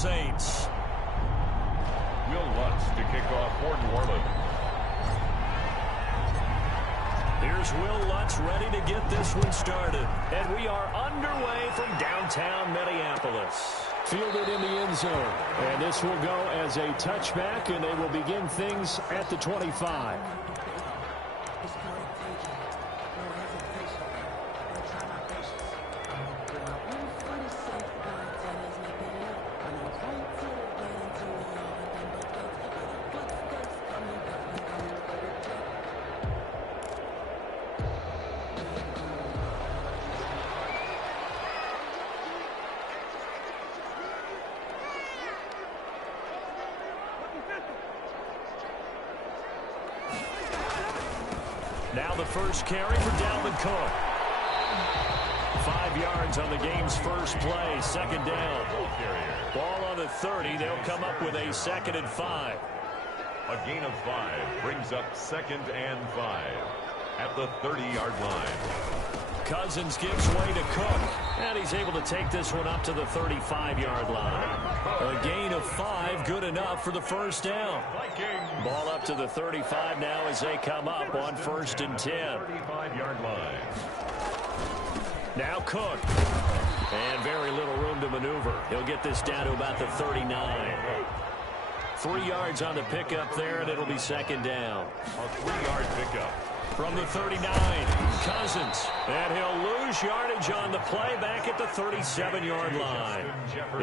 Saints. Will Lutz to kick off for New Orleans. Here's Will Lutz ready to get this one started. And we are underway from downtown Minneapolis. Fielded in the end zone. And this will go as a touchback, and they will begin things at the 25. Now the first carry for Dalvin Cook. 5 yards on the game's first play. Second down. Ball on the 30. They'll come up with a 2nd and 5. A gain of 5 brings up 2nd and 5 at the 30-yard line. Cousins gives way to Cook, and he's able to take this one up to the 35-yard line. A gain of 5, good enough for the first down. Ball up to the 35 now as they come up on 1st and 10. 35-yard line. Now Cook. And very little room to maneuver. He'll get this down to about the 39. 3 yards on the pickup there, and it'll be 2nd down. A 3-yard pickup. From the 39, Cousins. And he'll lose yardage on the play back at the 37-yard line.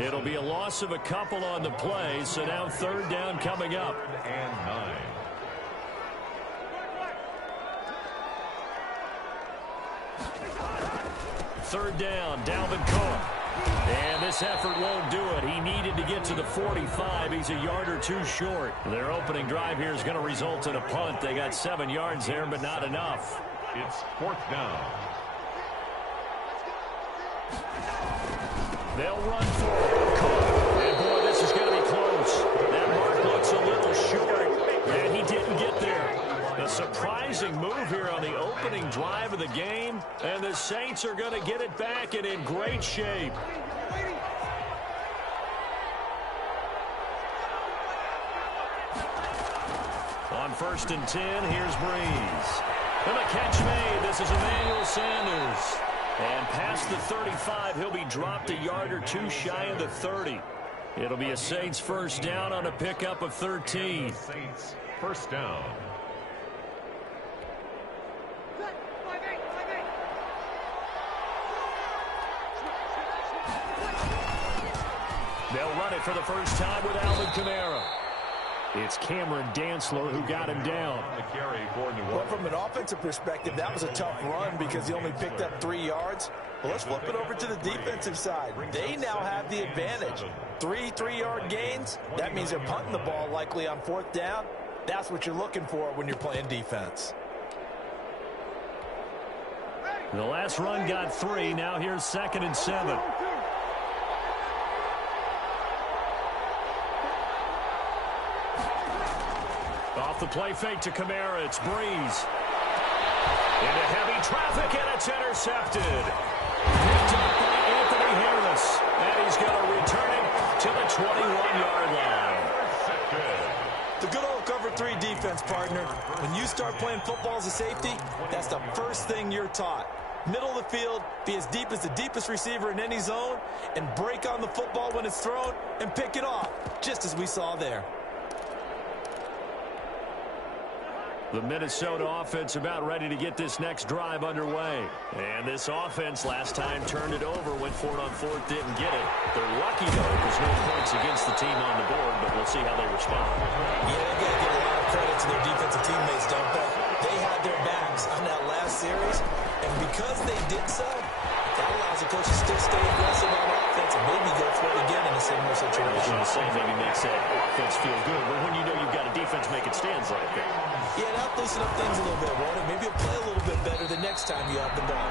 It'll be a loss of a couple on the play, so now 3rd down coming up. And 9. Third down, Dalvin Cook. And this effort won't do it. He needed to get to the 45. He's a yard or 2 short. Their opening drive here is going to result in a punt. They got 7 yards there, but not enough. It's 4th down. They'll run for it. Cook. And boy, this is going to be close. That mark looks a little short, and he didn't get there. A surprising move here on the opening drive of the game, and the Saints are going to get it back and in great shape. On 1st and 10, here's Breeze. And the catch made. This is Emmanuel Sanders. And past the 35, he'll be dropped a yard or 2 shy of the 30. It'll be a Saints first down on a pickup of 13. Saints first down. They'll run it for the first time with Alvin Kamara. It's Cameron Dantzler who got him down. The carry for New Orleans. Well, from an offensive perspective, that was a tough run because he only picked up 3 yards. Well, let's flip it over to the defensive side. They now have the advantage. 3 3-yard gains. That means they're punting the ball likely on 4th down. That's what you're looking for when you're playing defense. The last run got 3. Now here's 2nd and 7. Off the play fake to Kamara, it's Breeze. Into heavy traffic, and it's intercepted. Picked up by Anthony Harris, and he's going to return it to the 21-yard line. The good old cover 3 defense, partner. When you start playing football as a safety, that's the first thing you're taught. Middle of the field, be as deep as the deepest receiver in any zone, and break on the football when it's thrown, and pick it off, just as we saw there. The Minnesota offense about ready to get this next drive underway. And this offense last time turned it over, went for it on 4th, didn't get it. They're lucky, though, because no points against the team on the board, but we'll see how they respond. Yeah, they got to give a lot of credit to their defensive teammates, don't they? They had their backs on that last series, and because they did so, that allows the coach to still stay aggressive on offense and maybe go for it again in a similar situation. The same maybe makes that offense feel good, but when you know you've got a defense making stands like that. Yeah, that'll loosen up things a little bit, won't it? Maybe you'll play a little bit better the next time you have the ball.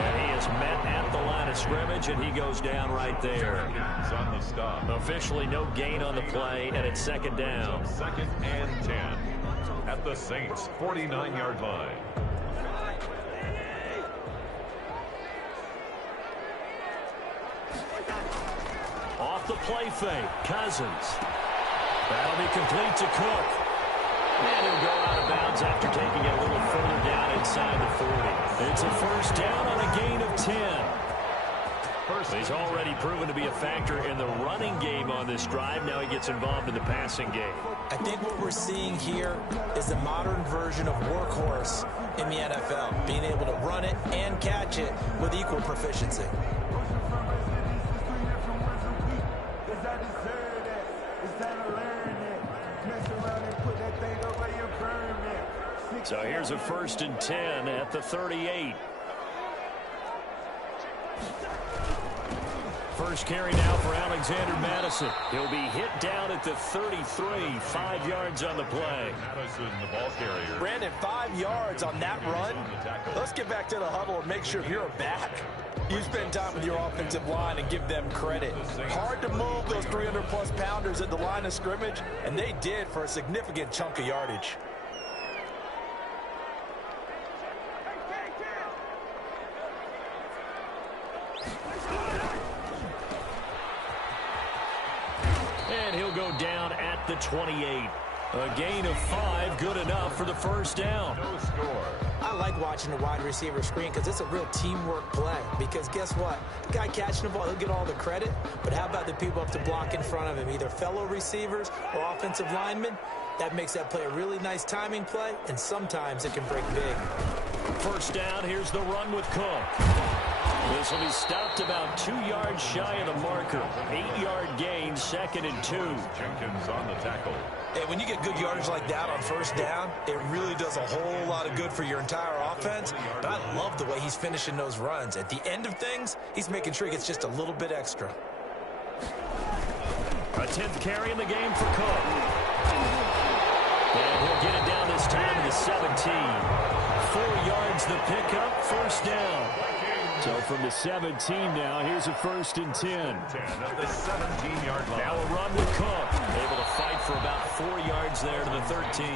And he is met at the line of scrimmage, and he goes down right there. He's on the stop. Officially no gain on the play, and it's 2nd down. 2nd and 10 at the Saints' 49-yard line. Off off the play fake. Cousins. That'll be complete to Cook. And he'll go out of bounds after taking it a little further down inside the 40. It's a first down on a gain of 10. He's already proven to be a factor in the running game on this drive. Now he gets involved in the passing game. I think what we're seeing here is the modern version of workhorse in the NFL, being able to run it and catch it with equal proficiency. So here's a 1st and 10 at the 38. First carry now for Alexander Madison. He'll be hit down at the 33, 5 yards on the play. Madison, the ball carrier. Brandon, 5 yards on that run. Let's get back to the huddle and make sure you're a back. You spend time with your offensive line and give them credit. Hard to move those 300-plus pounders at the line of scrimmage, and they did for a significant chunk of yardage. And he'll go down at the 28. A gain of 5, good enough for the first down. No score. I like watching the wide receiver screen because it's a real teamwork play. Because guess what? The guy catching the ball, he'll get all the credit. But how about the people up to block in front of him, either fellow receivers or offensive linemen? That makes that play a really nice timing play, and sometimes it can break big. First down, here's the run with Cook. This will be stopped about 2 yards shy of the marker. 8-yard gain, 2nd and 2. Jenkins on the tackle. Hey, when you get good yardage like that on first down, it really does a whole lot of good for your entire offense. But I love the way he's finishing those runs. At the end of things, he's making sure he gets just a little bit extra. A 10th carry in the game for Cook. And he'll get it down this time to the 17. 4 yards the pickup, first down. So from the 17 now, here's a 1st and 10. 10 at the 17-yard line. Now a run with Cook. Able to fight for about 4 yards there to the 13.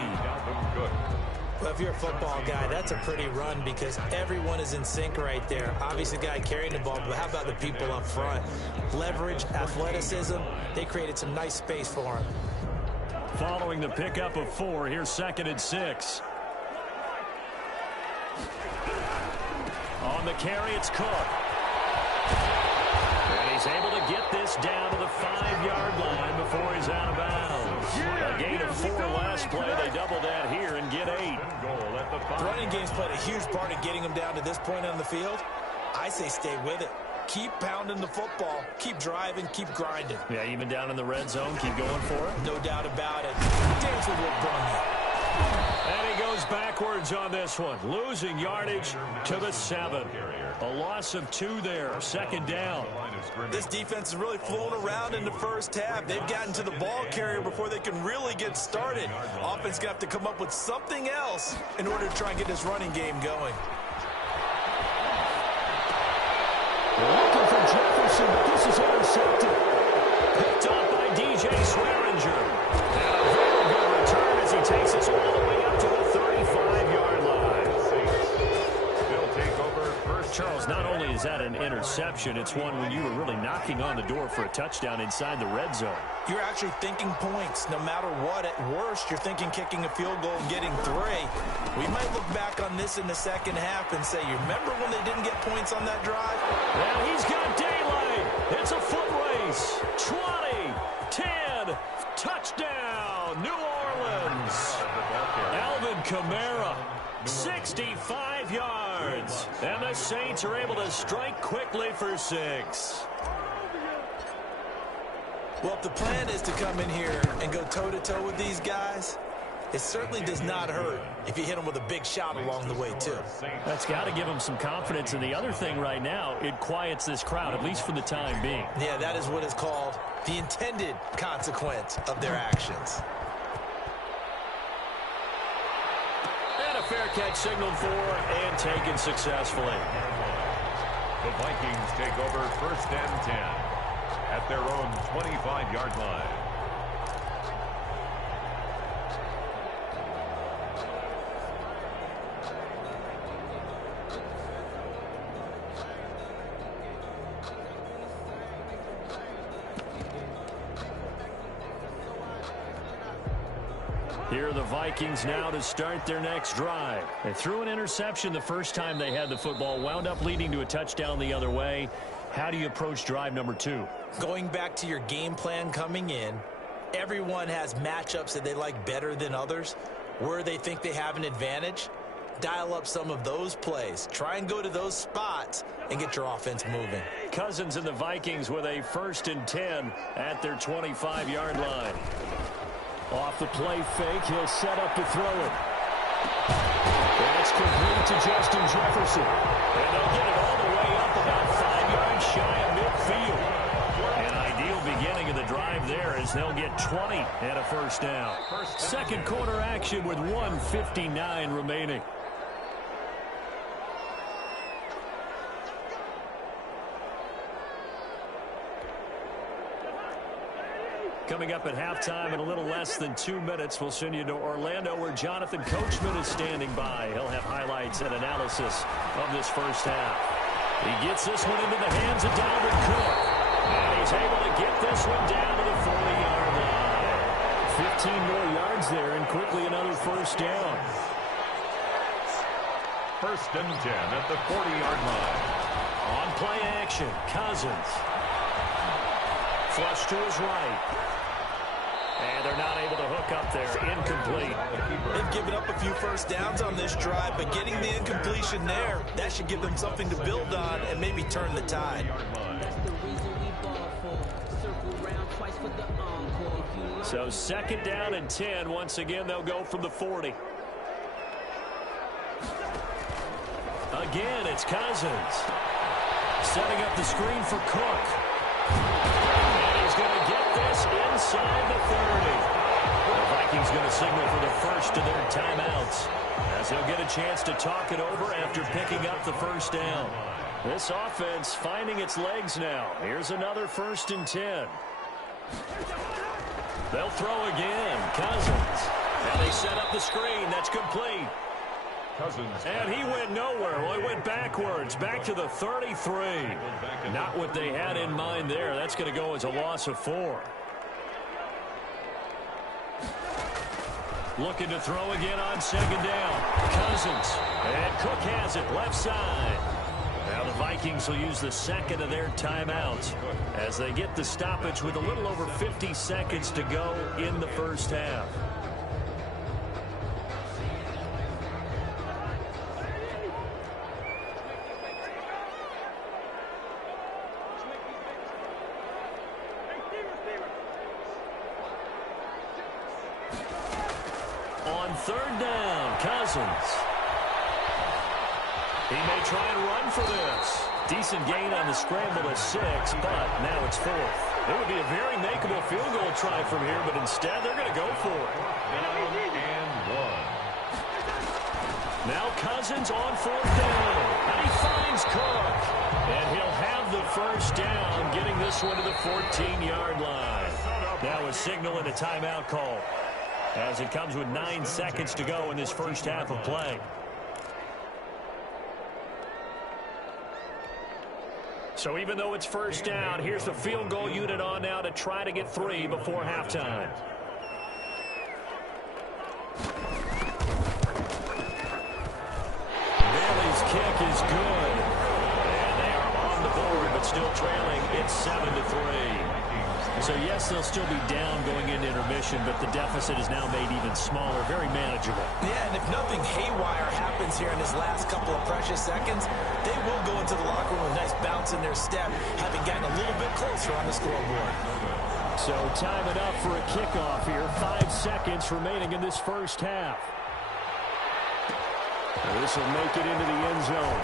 Well, if you're a football guy, that's a pretty run because everyone is in sync right there. Obviously, the guy carrying the ball, but how about the people up front? Leverage, athleticism, they created some nice space for him. Following the pickup of 4, here's 2nd and 6. On the carry, it's Cook. And he's able to get this down to the 5-yard line before he's out of bounds. A gain of 4 last play. They double that here and get 8. The running game's played a huge part in getting him down to this point on the field. I say stay with it. Keep pounding the football. Keep driving. Keep grinding. Yeah, even down in the red zone, keep going for it. No doubt about it. Dance with what brought you. And he goes backwards on this one, losing yardage to the 7. A loss of 2 there, 2nd down. This defense is really flowing around in the first half. They've gotten to the ball carrier before they can really get started. Offense going to have to come up with something else in order to try and get this running game going. Looking for Jefferson, but this is intercepted. Picked off by DJ Swearinger. And a very good return as he takes us all the way up to the 35-yard line. They'll take over first. Charles, not only is that an interception, it's one when you were really knocking on the door for a touchdown inside the red zone. You're actually thinking points no matter what. At worst, you're thinking kicking a field goal and getting 3. We might look back on this in the second half and say, you remember when they didn't get points on that drive? Well, he's got daylight. It's a foot race. 20, 10, touchdown, New Orleans. Alvin Kamara, 65 yards. And the Saints are able to strike quickly for 6. Well, if the plan is to come in here and go toe-to-toe with these guys, it certainly does not hurt if you hit them with a big shot along the way, too. That's got to give them some confidence. And the other thing right now, it quiets this crowd, at least for the time being. Yeah, that is what is called the intended consequence of their actions. And a fair catch signaled for and taken successfully. The Vikings take over 1st and 10 at their own 25-yard line. Here are the Vikings now to start their next drive. They threw an interception the first time they had the football, wound up leading to a touchdown the other way. How do you approach drive number 2? Going back to your game plan coming in, everyone has matchups that they like better than others. Where they think they have an advantage, dial up some of those plays. Try and go to those spots and get your offense moving. Cousins and the Vikings with a 1st and 10 at their 25-yard line. Off the play fake, he'll set up to throw it. That's complete to Justin Jefferson. And they'll get it all the way up about 5 yards shy of midfield. An ideal beginning of the drive there as they'll get 20 and a 1st down. Second quarter action with 1:59 remaining. Coming up at halftime in a little less than 2 minutes, we'll send you to Orlando where Jonathan Coachman is standing by. He'll have highlights and analysis of this first half. He gets this one into the hands of Dalvin Cook. And he's able to get this one down to the 40-yard line. 15 more yards there and quickly another 1st down. 1st and 10 at the 40-yard line. On play action, Cousins. Flush to his right. And they're not able to hook up there. Incomplete. They've given up a few 1st downs on this drive, but getting the incompletion there, that should give them something to build on and maybe turn the tide. So 2nd down and 10. Once again, they'll go from the 40. Again, it's Cousins. Setting up the screen for Cook. And he's going to get this inside the 30. The Vikings going to signal for the first of their timeouts as they'll get a chance to talk it over after picking up the 1st down. This offense finding its legs now. Here's another 1st and 10. They'll throw again. Cousins. And they set up the screen. That's complete. Cousins. And he went nowhere. Well, he went backwards. Back to the 33. Not what they had in mind there. That's going to go as a loss of 4. Looking to throw again on 2nd down. Cousins. And Cook has it left side. Now the Vikings will use the 2nd of their timeouts as they get the stoppage with a little over 50 seconds to go in the first half. On 3rd down, Cousins. He may try and run for this. Decent gain on the scramble at 6, but now it's 4th. It would be a very makeable field goal try from here, but instead they're going to go for it. And 1. Now Cousins on 4th down. And he finds Cook. And he'll have the 1st down, getting this one to the 14-yard line. Now a signal and a timeout call as it comes with 9 seconds to go in this first half of play. So even though it's 1st down, here's the field goal unit on now to try to get 3 before halftime. Bailey's kick is good. And they are on the board, but still trailing. It's 7-3. So yes, they'll still be down going into intermission, but the deficit is now made even smaller, very manageable. Yeah, and if nothing haywire happens here in his last couple of precious seconds, they will go into the locker room with a nice bounce in their step, having gotten a little bit closer on the scoreboard. So time it up for a kickoff here. 5 seconds remaining in this first half. This will make it into the end zone.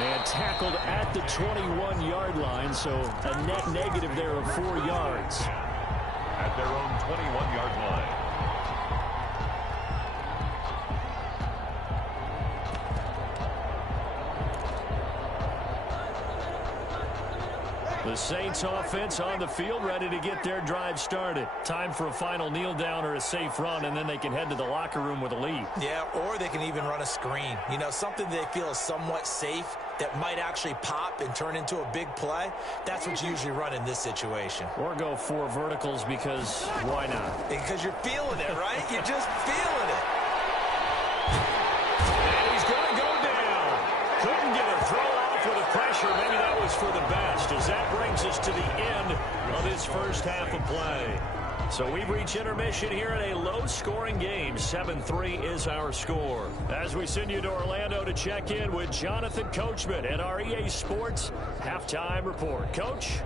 And tackled at the 21-yard line, so a net negative there of 4 yards. At their own 21-yard line. The Saints offense on the field, ready to get their drive started. Time for a final kneel down or a safe run, and then they can head to the locker room with a lead. Yeah, or they can even run a screen. You know, something they feel is somewhat safe that might actually pop and turn into a big play. That's what you usually run in this situation. Or go 4 verticals because why not? Because you're feeling it, right? You're just feeling it. And he's going to go down. Couldn't get a throw off with the pressure. Maybe that was for the best, as that brings us to the end of his first half of play. So we've reached intermission here in a low-scoring game. 7-3 is our score. As we send you to Orlando to check in with Jonathan Coachman and our EA Sports Halftime Report. Coach?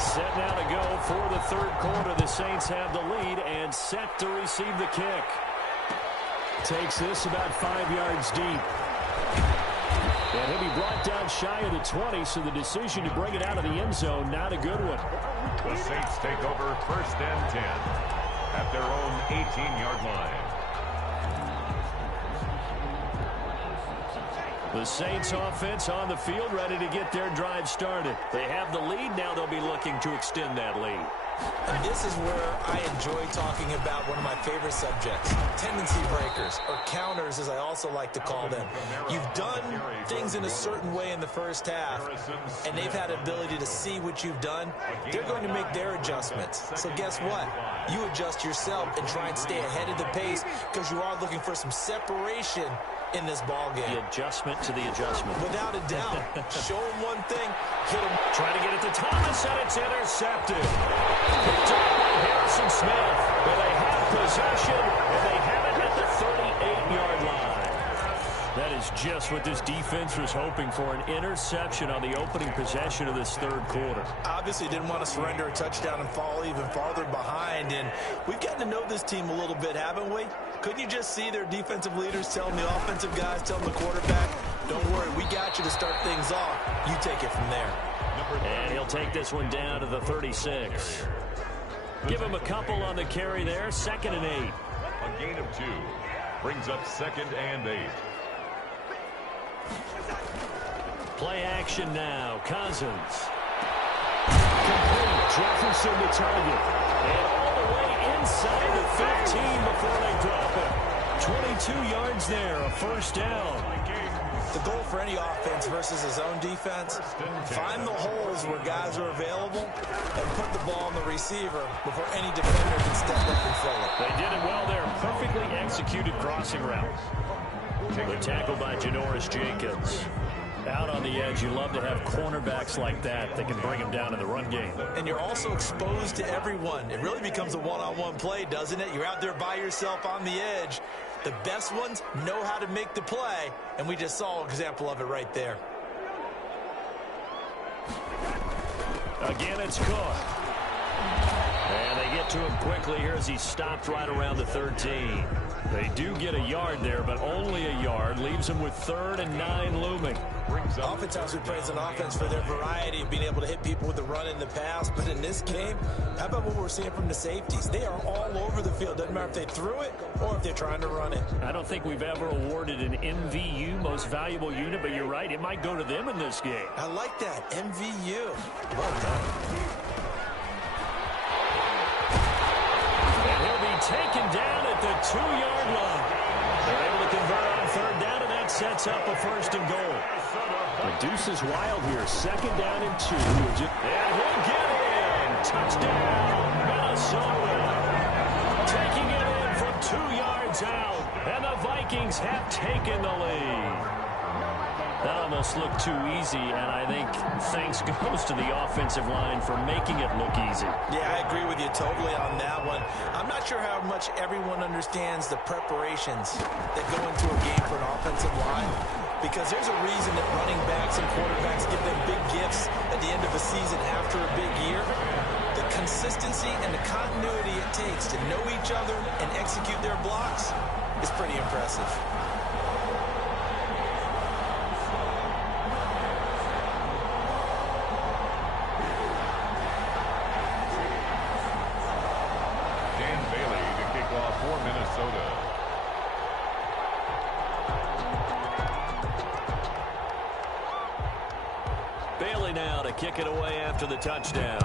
Set now to go for the third quarter. The Saints have the lead and set to receive the kick. Takes this about 5 yards deep. And he'll be brought down shy of the 20, so the decision to bring it out of the end zone, not a good one. The Saints take over 1st and 10 at their own 18-yard line. The Saints offense on the field, ready to get their drive started. They have the lead. Now they'll be looking to extend that lead. And this is where I enjoy talking about one of my favorite subjects, tendency breakers, or counters as I also like to call them. You've done things in a certain way in the first half, and they've had an ability to see what you've done. They're going to make their adjustments. So guess what? You adjust yourself and try and stay ahead of the pace because you are looking for some separation in this ball game. The adjustment to the adjustment. Without a doubt. Show him one thing, hit him. Trying to get it to Thomas, and it's intercepted. Picked up by Harrison Smith. But they have possession, and they have it at the 38-yard line. That is just what this defense was hoping for, an interception on the opening possession of this third quarter. Obviously didn't want to surrender a touchdown and fall even farther behind, and we've gotten to know this team a little bit, haven't we? Couldn't you just see their defensive leaders telling the offensive guys, telling the quarterback, don't worry, we got you to start things off. You take it from there. And he'll take this one down to the 36. Give him a couple on the carry there, 2nd and 8. A gain of 2 brings up 2nd and 8. Play action now. Cousins. Complete. Jefferson to target. And all the way inside the 15 before they drop it. 22 yards there. A first down. The goal for any offense versus his own defense, find the holes where guys are available and put the ball on the receiver before any defender can step up and fill it. They did it well there. Perfectly executed crossing route. The tackle by Janoris Jenkins. Out on the edge, you love to have cornerbacks like that that can bring them down in the run game. And you're also exposed to everyone. It really becomes a one-on-one play, doesn't it? You're out there by yourself on the edge. The best ones know how to make the play, and we just saw an example of it right there. Again, it's Cook. And they get to him quickly here as he stopped right around the 13. They do get a yard there, but only a yard. Leaves them with 3rd and 9 looming. Oftentimes we praise an offense for their variety of being able to hit people with the run in the pass, but in this game, how about what we're seeing from the safeties? They are all over the field. Doesn't matter if they threw it or if they're trying to run it. I don't think we've ever awarded an MVU, most valuable unit, but you're right, it might go to them in this game. I like that, MVU. Well done. And he'll be taken down at the 2-yard line. They're able to convert on 3rd down, and that sets up a 1st and goal. The deuce is wild here. 2nd down and 2. And he'll get in. Touchdown, Minnesota. Taking it in from 2 yards out. And the Vikings have taken the lead. That almost looked too easy, and I think thanks goes to the offensive line for making it look easy. Yeah, I agree with you totally on that one. I'm not sure how much everyone understands the preparations that go into a game for an offensive line, because there's a reason that running backs and quarterbacks give them big gifts at the end of a season after a big year. The consistency and the continuity it takes to know each other and execute their blocks is pretty impressive. for Minnesota. Bailey now to kick it away after the touchdown.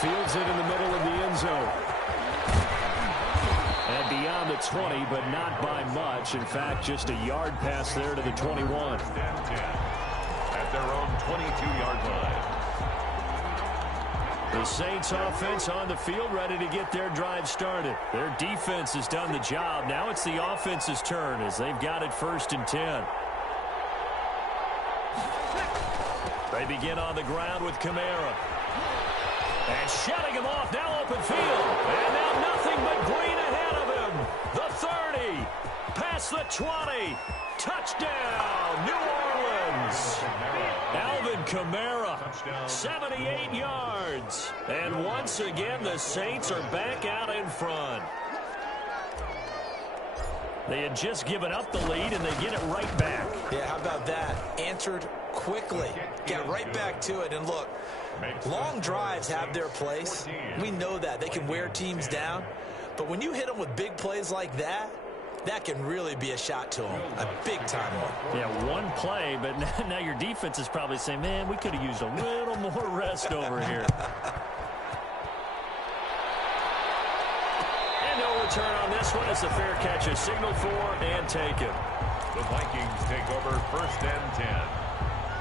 Fields it in the middle of the end zone. And beyond the 20, but not by much. In fact, just a yard pass there to the 21. At their own 22-yard line. The Saints offense on the field, ready to get their drive started. Their defense has done the job. Now it's the offense's turn as they've got it 1st and 10. They begin on the ground with Kamara. And shutting him off, now open field. And now nothing but green ahead of him. The 30, past the 20. Touchdown, New Orleans. Alvin Kamara, 78 yards. And once again, the Saints are back out in front. They had just given up the lead, and they get it right back. Yeah, how about that? Answered quickly. Get right back to it. And look, long drives have their place. We know that. They can wear teams down. But when you hit them with big plays like that, that can really be a shot to them. A big-time one. Yeah, one play, but now your defense is probably saying, man, we could have used a little more rest over here. And no return on this one. It's a fair catch, a signal for and taken. The Vikings take over 1st and 10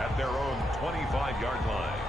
at their own 25-yard line.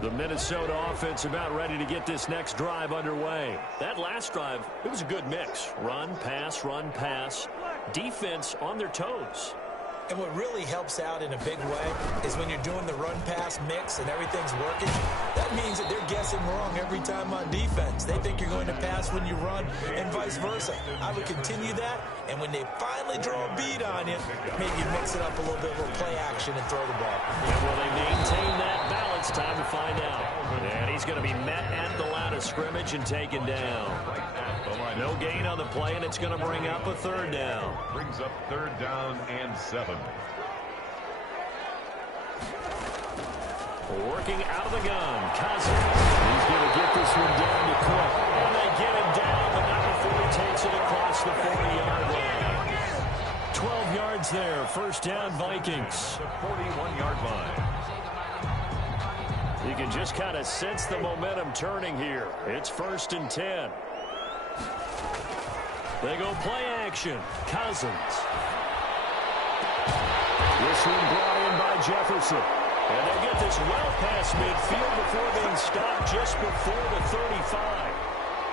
The Minnesota offense about ready to get this next drive underway. That last drive, it was a good mix. Run, pass. Defense on their toes. And what really helps out in a big way is when you're doing the run-pass mix and everything's working, that means that they're guessing wrong every time on defense. They think you're going to pass when you run and vice versa. I would continue that, and when they finally draw a bead on you, maybe mix it up a little bit with play action and throw the ball. And will they maintain that balance? Time to find out. And he's going to be met at the line of scrimmage and taken down. No gain on the play, and it's going to bring up a 3rd down. Brings up 3rd down and 7. Working out of the gun, Cousins. He's going to get this one down to Cook. And they get him down, but not before he takes it across the 40-yard line. 12 yards there, 1st down Vikings. The 41-yard line. You can just kind of sense the momentum turning here. It's 1st and 10. They go play action. Cousins. This one brought in by Jefferson. And they get this well past midfield before being stopped just before the 35.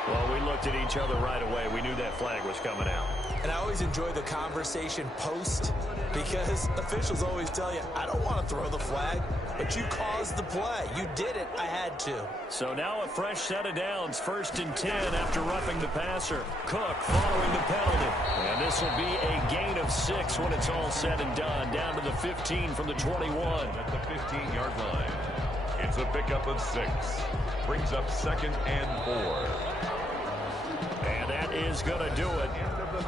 Well, we looked at each other right away. We knew that flag was coming out. And I always enjoy the conversation post because officials always tell you, I don't want to throw the flag, but you caused the play. You did it. I had to. So now a fresh set of downs, 1st and 10 after roughing the passer. Cook following the penalty. And this will be a gain of 6 when it's all said and done. Down to the 15 from the 21. At the 15-yard line. It's a pickup of 6. Brings up 2nd and 4. And that is going to do it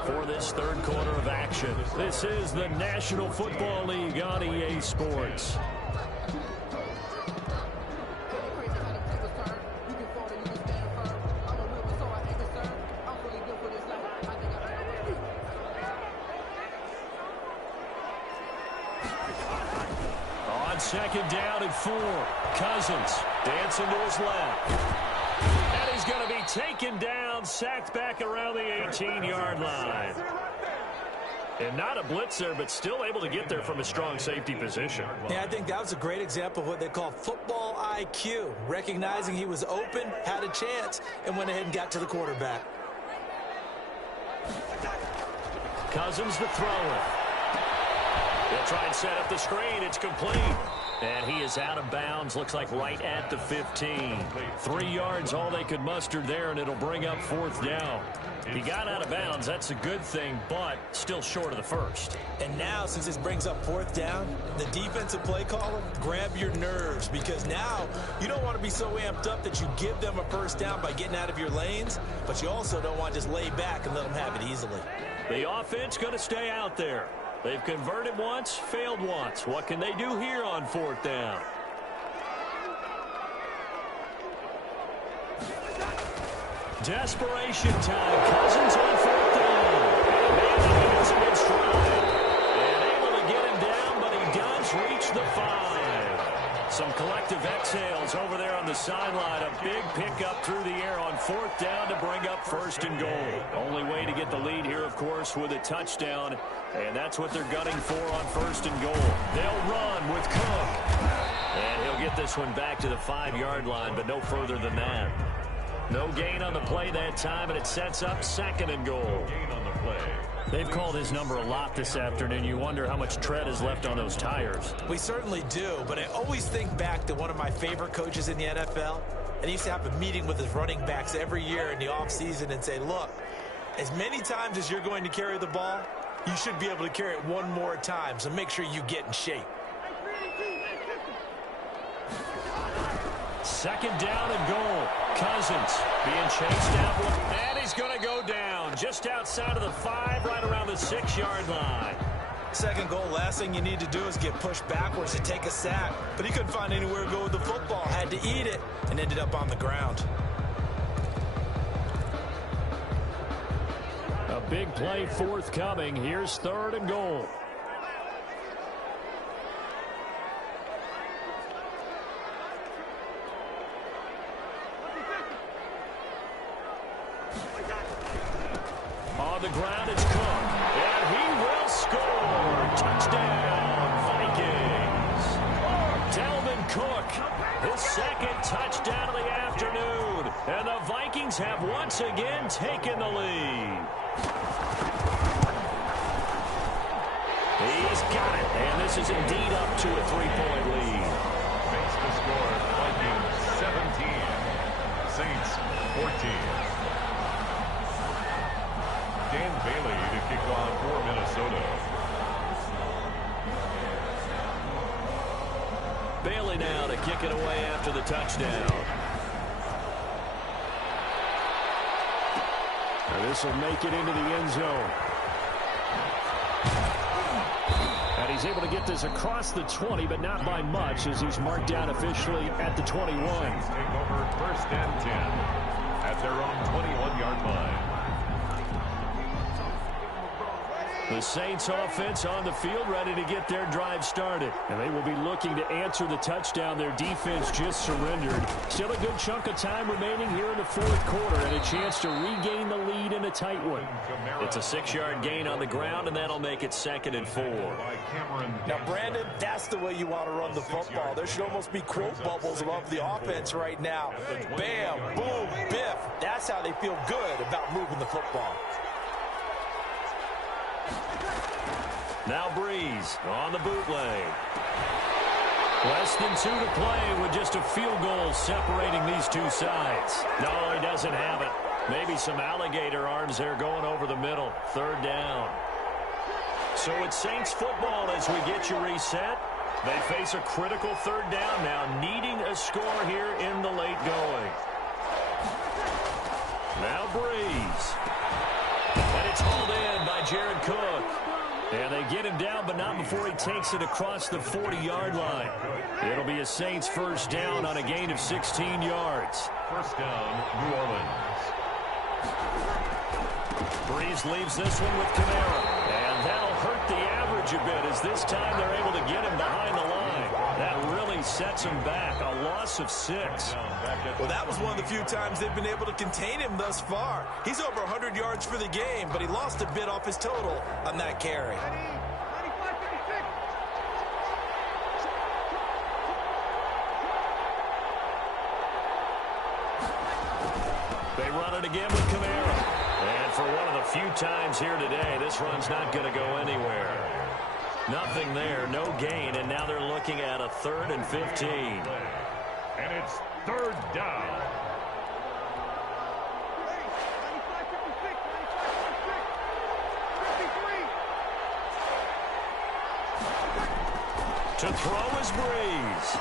for this 3rd quarter of action. This is the National Football League on EA Sports. On 2nd down and 4, Cousins dancing to his left. And he's going to be taken down, sacked back around the 18-yard line. And not a blitzer, but still able to get there from a strong safety position. Yeah, I think that was a great example of what they call football IQ. Recognizing he was open, had a chance, and went ahead and got to the quarterback. Cousins the thrower. They'll try and set up the screen. It's complete. And he is out of bounds, looks like right at the 15. 3 yards, all they could muster there, and it'll bring up 4th down. He got out of bounds, that's a good thing, but still short of the first. And now, since this brings up 4th down, the defensive play caller, grab your nerves, because now you don't want to be so amped up that you give them a 1st down by getting out of your lanes, but you also don't want to just lay back and let them have it easily. The offense going to stay out there. They've converted once, failed once. What can they do here on 4th down? Desperation time. Cousins on 4th down. And Madden gets him in stride. And able to get him down, but he does reach the 5. Some collective exhales over there on the sideline. A big pickup through the air on 4th down to bring up 1st and goal. Only way to get the lead here, of course, with a touchdown. And that's what they're gunning for on 1st and goal. They'll run with Cook. And he'll get this one back to the 5-yard line, but no further than that. No gain on the play that time, and it sets up 2nd and goal. They've called his number a lot this afternoon. You wonder how much tread is left on those tires. We certainly do, but I always think back to one of my favorite coaches in the NFL. And he used to have a meeting with his running backs every year in the offseason and say, look, as many times as you're going to carry the ball, you should be able to carry it one more time, so make sure you get in shape. 2nd down and goal. Cousins being chased out. And he's going to go down just outside of the 5, right around the 6-yard line. 2nd goal, last thing you need to do is get pushed backwards to take a sack. But he couldn't find anywhere to go with the football, had to eat it, and ended up on the ground. A big play forthcoming. Here's 3rd and goal. On the ground, it's Cook. And he will score. Touchdown, Vikings. Dalvin Cook, his 2nd touchdown of the afternoon. And the Vikings have once again taken the lead. He's got it. And this is indeed up to a 3-point lead. Makes the score Vikings 17, Saints 14. Dan Bailey to kick off for Minnesota. Bailey now to kick it away after the touchdown. And this will make it into the end zone. And he's able to get this across the 20, but not by much, as he's marked down officially at the 21. Saints take over 1st and 10 at their own 21-yard line. The Saints offense on the field, ready to get their drive started. And they will be looking to answer the touchdown their defense just surrendered. Still a good chunk of time remaining here in the 4th quarter, and a chance to regain the lead in a tight one. It's a 6-yard gain on the ground, and that'll make it 2nd and 4. Now, Brandon, that's the way you want to run the football. There should almost be quote bubbles above the offense right now. Bam, boom, biff. That's how they feel good about moving the football. Now Breeze on the bootleg. Less than 2 to play with just a field goal separating these two sides. No, he doesn't have it. Maybe some alligator arms there going over the middle. 3rd down. So it's Saints football as we get you reset. They face a critical 3rd down now, needing a score here in the late going. Now Breeze. And it's hauled in by Jared Cook. And they get him down, but not before he takes it across the 40-yard line. It'll be a Saints 1st down on a gain of 16 yards. 1st down, New Orleans. Breeze leaves this one with Kamara. And that'll hurt the average a bit, as this time they're able to get him behind the line. That really sets him back. A loss of 6. Well, that was one of the few times they've been able to contain him thus far. He's over 100 yards for the game, but he lost a bit off his total on that carry. They run it again with Kamara. And for one of the few times here today, this run's not going to go anywhere. Nothing there, no gain, and now they're looking at a 3rd and 15. And it's 3rd down. To throw is Breeze.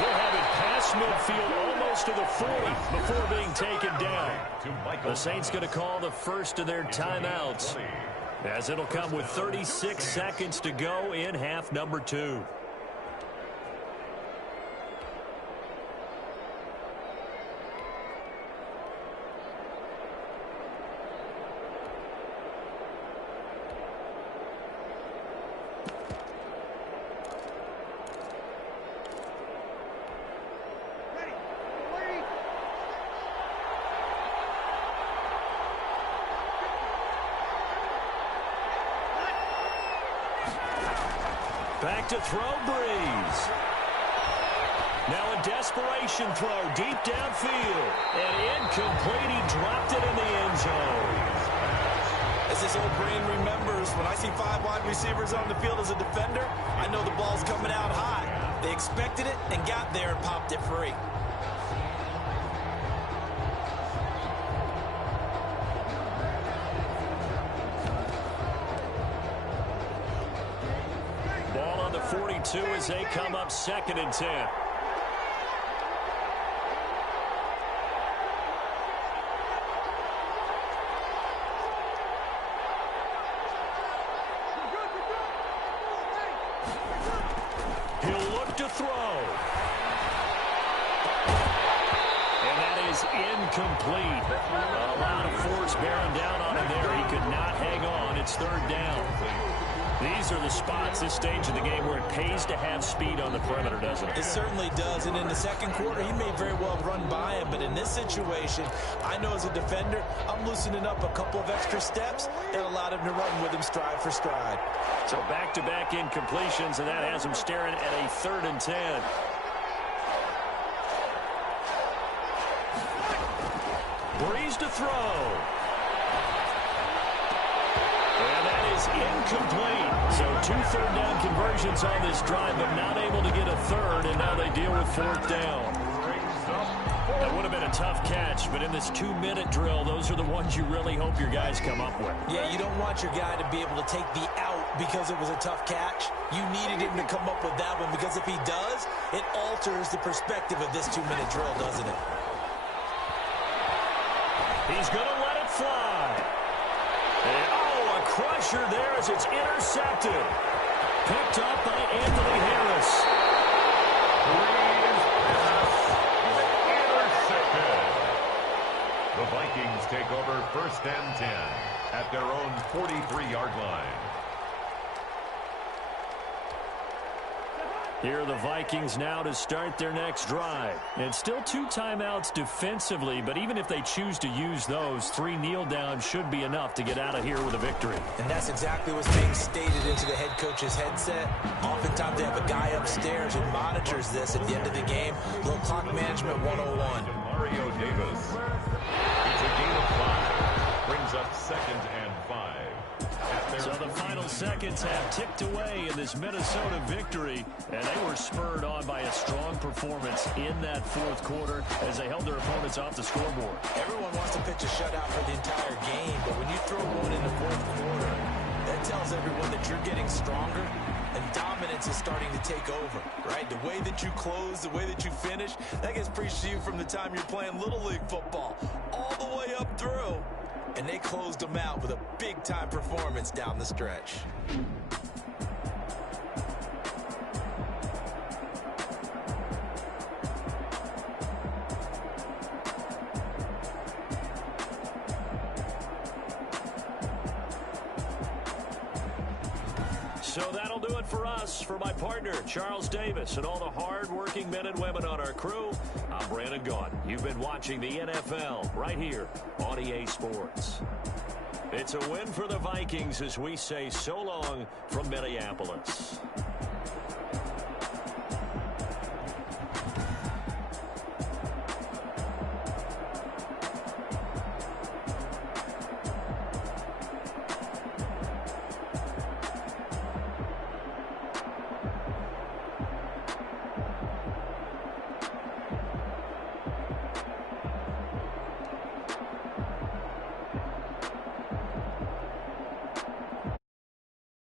He'll have it past midfield almost to the 40 before being taken down. The Saints going to call the first of their timeouts, as it'll come with 36 seconds to go in half number 2. Back to throw, Breeze. Now a desperation throw deep downfield. And incomplete. He dropped it in the end zone. As this old brain remembers, when I see 5 wide receivers on the field as a defender, I know the ball's coming out high. They expected it and got there and popped it free. Ball on the 42 as they come up 2nd and 10. He'll look to throw. And that is incomplete. A lot of force bearing down on him there. He could not hang on. It's 3rd down. These are the spots, this stage of the game, where it pays to have speed on the perimeter, doesn't it? It certainly does, and in the second quarter, he may very well run by him, but in this situation, I know as a defender, I'm loosening up a couple of extra steps that allowed him to run with him stride for stride. So back-to-back incompletions, and that has him staring at a 3rd and 10. Breeze to throw. And that is incomplete. So 2 third down conversions on this drive, but not able to get a 3rd, and now they deal with 4th down. That would have been a tough catch, but in this 2-minute drill, those are the ones you really hope your guys come up with. Yeah, you don't want your guy to be able to take the out because it was a tough catch. You needed him to come up with that one, because if he does, it alters the perspective of this 2-minute drill, doesn't it? He's going to let it fly. And, a crusher there as it's intercepted. Picked up by Anthony Harris. Intercepted. The Vikings take over 1st and 10 at their own 43-yard line. Here are the Vikings now to start their next drive. And still 2 timeouts defensively, but even if they choose to use those, 3 kneel downs should be enough to get out of here with a victory. And that's exactly what's being stated into the head coach's headset. Oftentimes they have a guy upstairs who monitors this at the end of the game. Little clock management 101. Mario Davis. It's a gain of 5. Brings up 2nd and 5. So the final seconds have ticked away in this Minnesota victory, and they were spurred on by a strong performance in that 4th quarter as they held their opponents off the scoreboard. Everyone wants to pitch a shutout for the entire game, but when you throw one in the 4th quarter, that tells everyone that you're getting stronger and dominance is starting to take over, right? The way that you close, the way that you finish, that gets preached to you from the time you're playing Little League football all the way up through. And they closed them out with a big-time performance down the stretch. So that'll do it for us. For my partner, Charles Davis, and all the hard-working men and women on our crew, I'm Brandon Gaudin. You've been watching the NFL right here on EA Sports. It's a win for the Vikings as we say so long from Minneapolis.